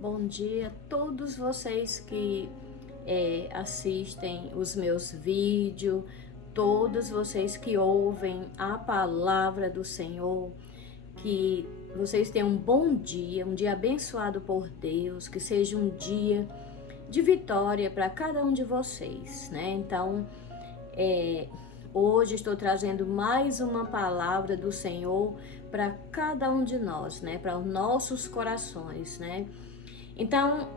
Bom dia a todos vocês que assistem os meus vídeos, todos vocês que ouvem a palavra do Senhor, que vocês tenham um bom dia, um dia abençoado por Deus, que seja um dia de vitória para cada um de vocês, né? Então, hoje estou trazendo mais uma palavra do Senhor para cada um de nós, né? Para os nossos corações, né? Então,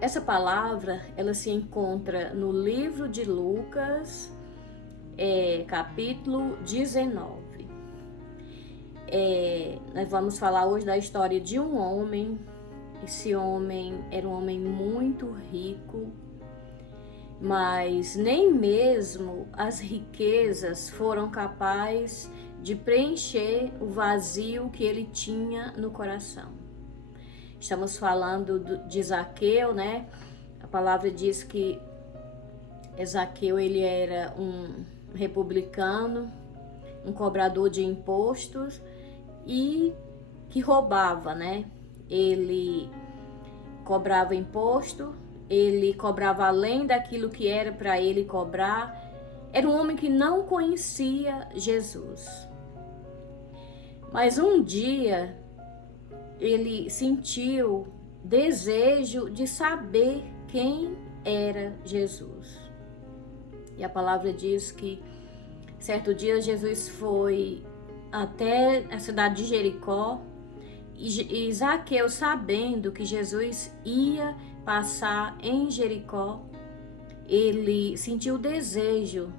essa palavra, ela se encontra no livro de Lucas, capítulo 19. Nós vamos falar hoje da história de um homem. Esse homem era um homem muito rico, mas nem mesmo as riquezas foram capazes de preencher o vazio que ele tinha no coração. Estamos falando de Zaqueu, né? A palavra diz que Zaqueu, ele era um republicano, um cobrador de impostos e que roubava, né? Ele cobrava imposto, ele cobrava além daquilo que era para ele cobrar. Era um homem que não conhecia Jesus. Mas um dia ele sentiu desejo de saber quem era Jesus. E a palavra diz que certo dia Jesus foi até a cidade de Jericó e Zaqueu, sabendo que Jesus ia passar em Jericó, ele sentiu o desejo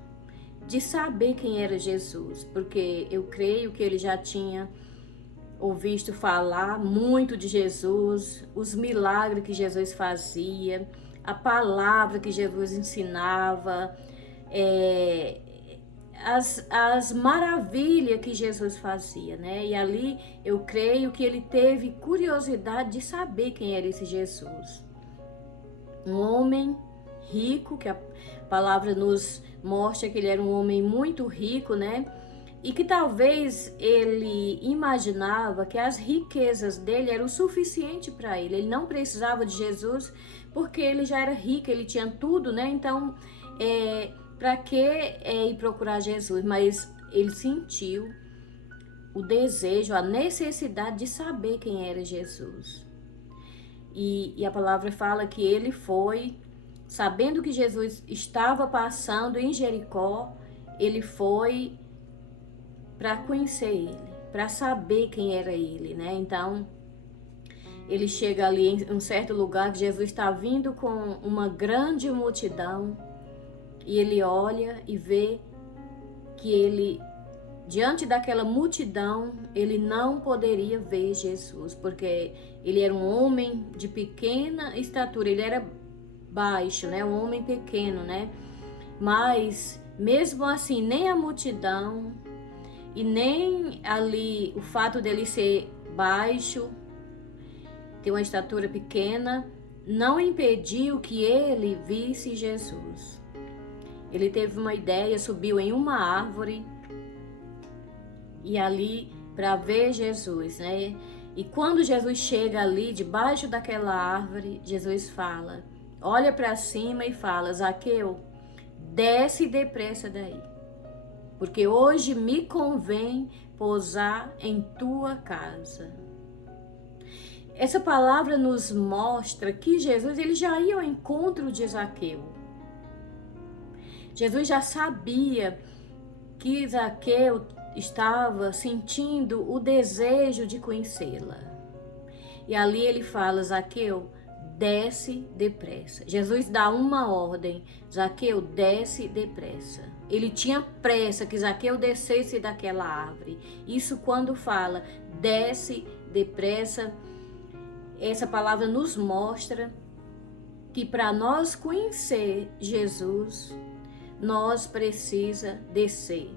de saber quem era Jesus, porque eu creio que ele já tinha ouvido falar muito de Jesus, os milagres que Jesus fazia, a palavra que Jesus ensinava, as maravilhas que Jesus fazia, né? E ali eu creio que ele teve curiosidade de saber quem era esse Jesus. Um homem rico, que a palavra nos mostra que ele era um homem muito rico, né? E que talvez ele imaginava que as riquezas dele eram o suficiente para ele. Ele não precisava de Jesus porque ele já era rico, ele tinha tudo, né? Então, para que ir procurar Jesus? Mas ele sentiu o desejo, a necessidade de saber quem era Jesus. E a palavra fala que ele foi, sabendo que Jesus estava passando em Jericó, ele foi para conhecer ele, para saber quem era ele, né? Então, ele chega ali em um certo lugar que Jesus está vindo com uma grande multidão e ele olha e vê que ele, diante daquela multidão, ele não poderia ver Jesus, porque ele era um homem de pequena estatura, ele era baixo, né? Um homem pequeno, né? Mas, mesmo assim, nem a multidão e nem ali o fato dele ser baixo, ter uma estatura pequena, não impediu que ele visse Jesus. Ele teve uma ideia, subiu em uma árvore e ali para ver Jesus, né? E quando Jesus chega ali debaixo daquela árvore, Jesus fala, olha para cima e fala, Zaqueu, desce depressa daí, porque hoje me convém pousar em tua casa. Essa palavra nos mostra que Jesus, ele já ia ao encontro de Zaqueu. Jesus já sabia que Zaqueu estava sentindo o desejo de conhecê-la. E ali ele fala, Zaqueu, desce depressa. Jesus dá uma ordem, Zaqueu, desce depressa. Ele tinha pressa que Zaqueu descesse daquela árvore. Isso quando fala, desce depressa, essa palavra nos mostra que para nós conhecer Jesus, nós precisa descer.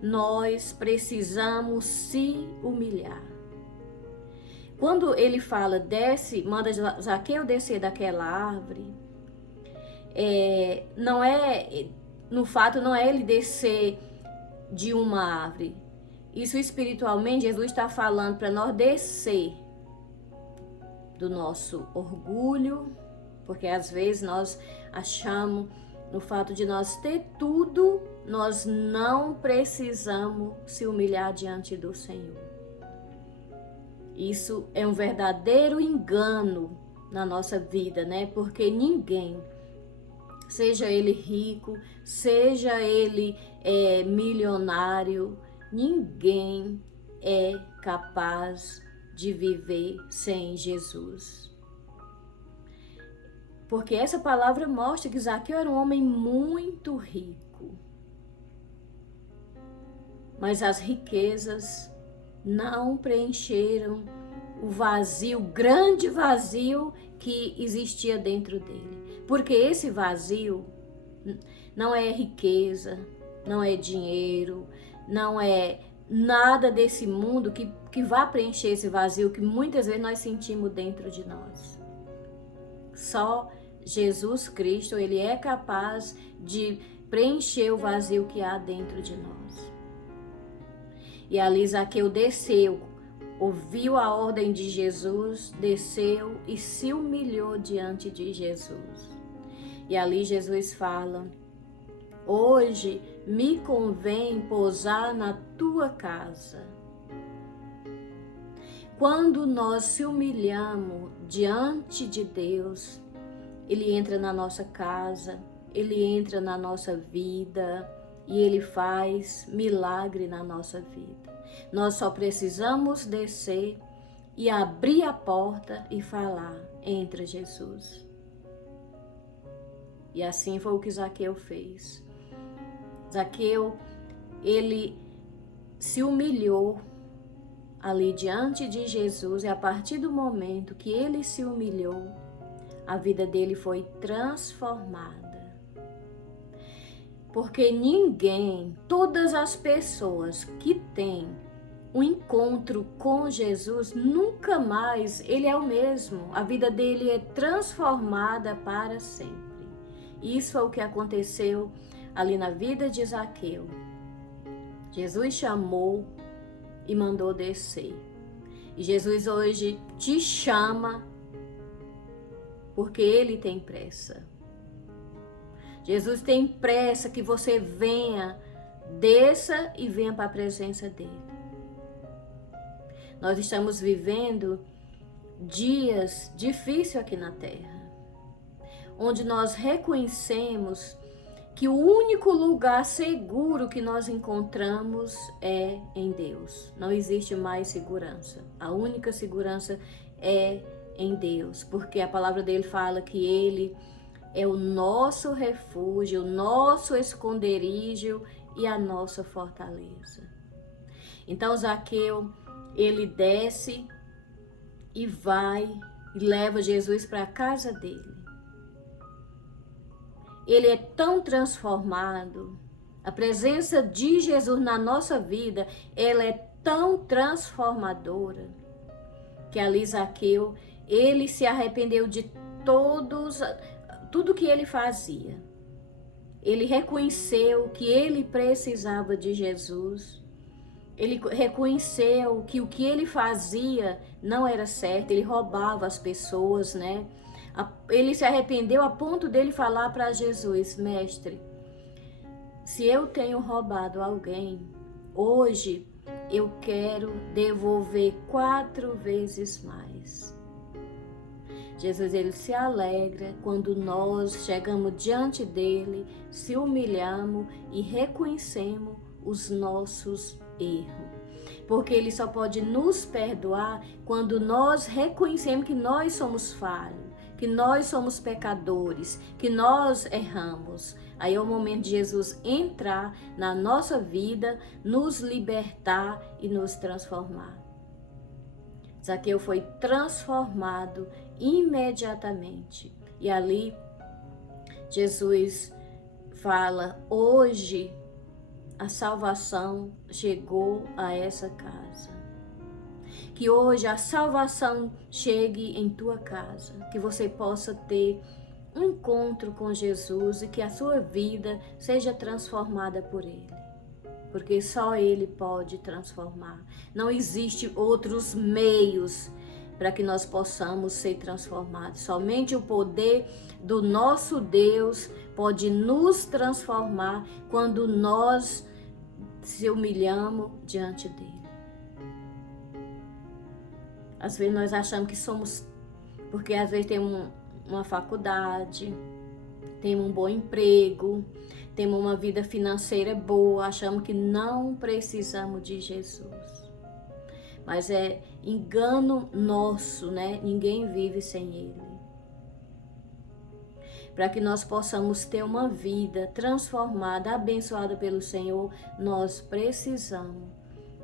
Nós precisamos se humilhar. Quando ele fala, desce, manda Zaqueu descer daquela árvore, no fato não é ele descer de uma árvore. Isso espiritualmente, Jesus está falando para nós descer do nosso orgulho, porque às vezes nós achamos, no fato de nós ter tudo, nós não precisamos se humilhar diante do Senhor. Isso é um verdadeiro engano na nossa vida, né? Porque ninguém, seja ele rico, seja ele milionário, ninguém é capaz de viver sem Jesus. Porque essa palavra mostra que Zaqueu era um homem muito rico. Mas as riquezas não preencheram o vazio, o grande vazio que existia dentro dele. Porque esse vazio não é riqueza, não é dinheiro, não é nada desse mundo que vá preencher esse vazio que muitas vezes nós sentimos dentro de nós. Só Jesus Cristo, ele é capaz de preencher o vazio que há dentro de nós. E ali Zaqueu desceu, ouviu a ordem de Jesus, desceu e se humilhou diante de Jesus. E ali Jesus fala: hoje me convém pousar na tua casa. Quando nós se humilhamos diante de Deus, Ele entra na nossa casa, Ele entra na nossa vida e Ele faz milagre na nossa vida. Nós só precisamos descer e abrir a porta e falar: entra, Jesus. E assim foi o que Zaqueu fez. Zaqueu, ele se humilhou ali diante de Jesus, e a partir do momento que ele se humilhou, a vida dele foi transformada. Porque ninguém, todas as pessoas que têm um encontro com Jesus, nunca mais ele é o mesmo. A vida dele é transformada para sempre. Isso é o que aconteceu ali na vida de Zaqueu. Jesus chamou e mandou descer. E Jesus hoje te chama porque Ele tem pressa. Jesus tem pressa que você venha, desça e venha para a presença dEle. Nós estamos vivendo dias difíceis aqui na Terra, onde nós reconhecemos que o único lugar seguro que nós encontramos é em Deus. Não existe mais segurança. A única segurança é em Deus, porque a palavra dele fala que Ele é o nosso refúgio, o nosso esconderijo e a nossa fortaleza. Então Zaqueu, ele desce e vai e leva Jesus para a casa dele. Ele é tão transformado, a presença de Jesus na nossa vida, ela é tão transformadora, que ali Zaqueu, ele se arrependeu de tudo que ele fazia. Ele reconheceu que ele precisava de Jesus. Ele reconheceu que o que ele fazia não era certo, ele roubava as pessoas, né? Ele se arrependeu a ponto dele falar para Jesus: mestre, se eu tenho roubado alguém, hoje eu quero devolver 4 vezes mais. Jesus, ele se alegra quando nós chegamos diante dele, se humilhamos e reconhecemos os nossos erros. Porque ele só pode nos perdoar quando nós reconhecemos que nós somos falhos, que nós somos pecadores, que nós erramos. Aí é o momento de Jesus entrar na nossa vida, nos libertar e nos transformar. Zaqueu foi transformado imediatamente. E ali Jesus fala: hoje a salvação chegou a essa casa. Que hoje a salvação chegue em tua casa, que você possa ter um encontro com Jesus e que a sua vida seja transformada por Ele. Porque só Ele pode transformar. Não existe outros meios para que nós possamos ser transformados. Somente o poder do nosso Deus pode nos transformar quando nós se humilhamos diante dele. Às vezes nós achamos que somos, porque às vezes temos uma faculdade, temos um bom emprego, temos uma vida financeira boa, achamos que não precisamos de Jesus. Mas é engano nosso, né? Ninguém vive sem ele. Para que nós possamos ter uma vida transformada, abençoada pelo Senhor, nós precisamos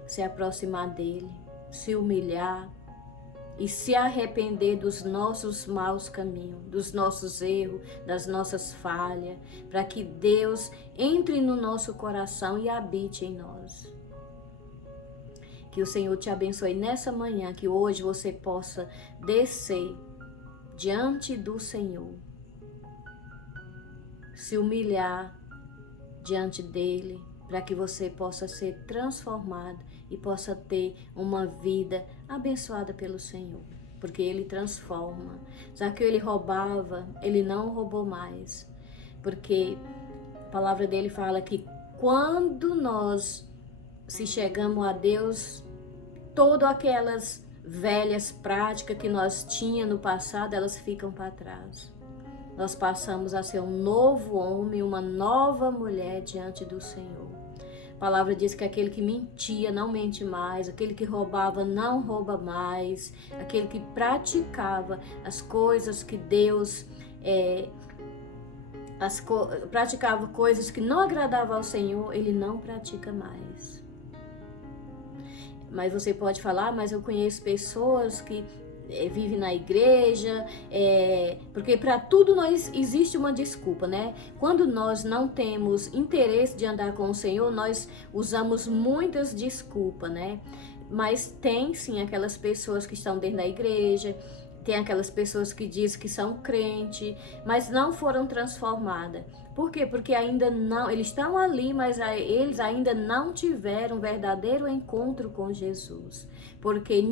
se aproximar dele, se humilhar e se arrepender dos nossos maus caminhos, dos nossos erros, das nossas falhas, para que Deus entre no nosso coração e habite em nós. Que o Senhor te abençoe nessa manhã, que hoje você possa descer diante do Senhor, se humilhar diante dele, para que você possa ser transformado e possa ter uma vida abençoada pelo Senhor, porque ele transforma. Já que ele roubava, ele não roubou mais, porque a palavra dele fala que quando nós se chegamos a Deus, todas aquelas velhas práticas que nós tínhamos no passado, elas ficam para trás. Nós passamos a ser um novo homem, uma nova mulher diante do Senhor. A palavra diz que aquele que mentia não mente mais, aquele que roubava não rouba mais, aquele que praticava as coisas que Deus praticava coisas que não agradavam ao Senhor, ele não pratica mais. Mas você pode falar, mas eu conheço pessoas que vive na igreja, porque para tudo existe uma desculpa, né? Quando nós não temos interesse de andar com o Senhor, nós usamos muitas desculpas, né? Mas tem sim aquelas pessoas que estão dentro da igreja, tem aquelas pessoas que dizem que são crentes, mas não foram transformadas. Por quê? Porque ainda não, eles estão ali, mas eles ainda não tiveram um verdadeiro encontro com Jesus. Porque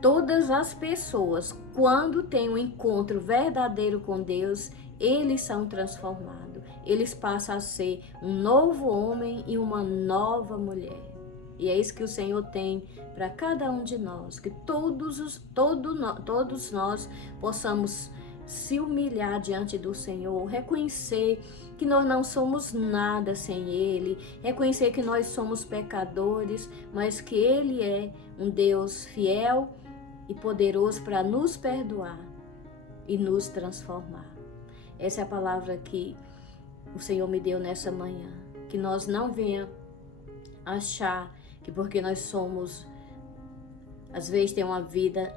todas as pessoas, quando têm um encontro verdadeiro com Deus, eles são transformados. Eles passam a ser um novo homem e uma nova mulher. E é isso que o Senhor tem para cada um de nós, que todos nós possamos se humilhar diante do Senhor, reconhecer que nós não somos nada sem Ele, reconhecer que nós somos pecadores, mas que Ele é um Deus fiel e poderoso para nos perdoar e nos transformar. Essa é a palavra que o Senhor me deu nessa manhã. Que nós não venhamos achar que porque nós somos, às vezes tem uma vida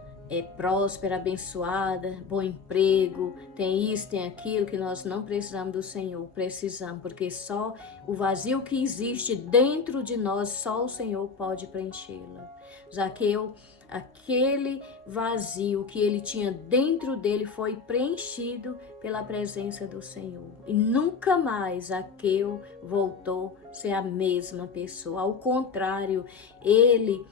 próspera, abençoada, bom emprego, tem isso, tem aquilo, que nós não precisamos do Senhor. Precisamos, porque só o vazio que existe dentro de nós, só o Senhor pode preenchê-la. Zaqueu, aquele vazio que ele tinha dentro dele foi preenchido pela presença do Senhor. E nunca mais Zaqueu voltou a ser a mesma pessoa. Ao contrário, ele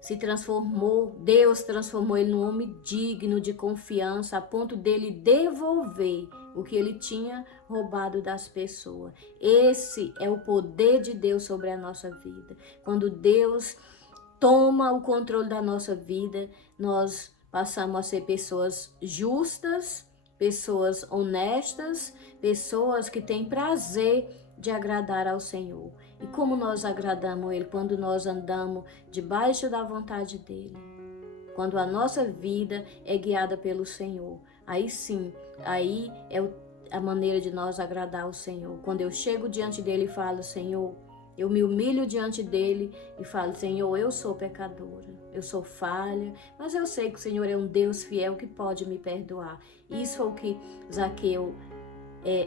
se transformou, Deus transformou ele num homem digno de confiança, a ponto dele devolver o que ele tinha roubado das pessoas. Esse é o poder de Deus sobre a nossa vida. Quando Deus toma o controle da nossa vida, nós passamos a ser pessoas justas, pessoas honestas, pessoas que têm prazer de agradar ao Senhor. E como nós agradamos Ele? Quando nós andamos debaixo da vontade dEle. Quando a nossa vida é guiada pelo Senhor. Aí sim, aí é a maneira de nós agradar ao Senhor. Quando eu chego diante dEle e falo, Senhor, eu me humilho diante dEle e falo, Senhor, eu sou pecadora, eu sou falha, mas eu sei que o Senhor é um Deus fiel que pode me perdoar. Isso foi o que Zaqueu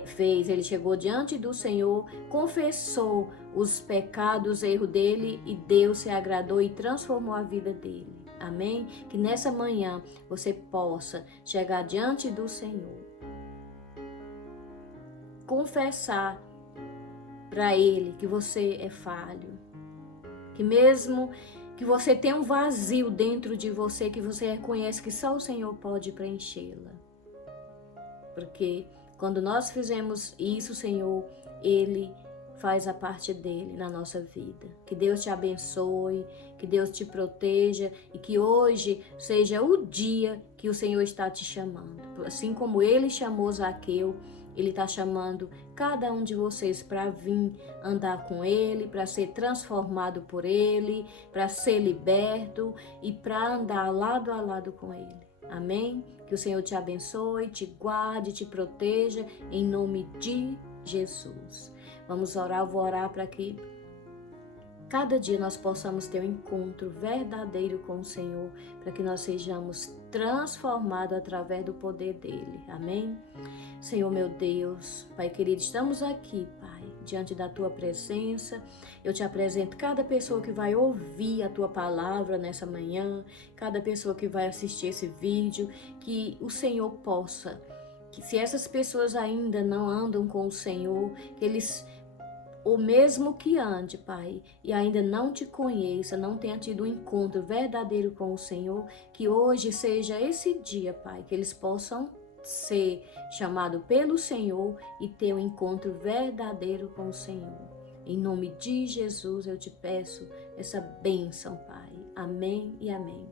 fez. Ele chegou diante do Senhor, confessou os pecados, erro dele, e Deus se agradou e transformou a vida dele. Amém? Que nessa manhã você possa chegar diante do Senhor, confessar para Ele que você é falho, que mesmo que você tem um vazio dentro de você, que você reconhece que só o Senhor pode preenchê-la. Porque quando nós fizemos isso, Senhor, Ele faz a parte dele na nossa vida. Que Deus te abençoe, que Deus te proteja e que hoje seja o dia que o Senhor está te chamando. Assim como Ele chamou Zaqueu, Ele está chamando cada um de vocês para vir andar com Ele, para ser transformado por Ele, para ser liberto e para andar lado a lado com Ele. Amém? Que o Senhor te abençoe, te guarde, te proteja, em nome de Jesus. Vamos orar, eu vou orar para que cada dia nós possamos ter um encontro verdadeiro com o Senhor, para que nós sejamos transformados através do poder dEle. Amém? Senhor meu Deus, Pai querido, estamos aqui, Pai, diante da Tua presença. Eu te apresento cada pessoa que vai ouvir a Tua palavra nessa manhã, cada pessoa que vai assistir esse vídeo, que o Senhor possa, que se essas pessoas ainda não andam com o Senhor, que eles, ou mesmo que ande, Pai, e ainda não te conheça, não tenha tido um encontro verdadeiro com o Senhor, que hoje seja esse dia, Pai, que eles possam ser chamados pelo Senhor e ter um encontro verdadeiro com o Senhor. Em nome de Jesus eu te peço essa bênção, Pai. Amém e amém.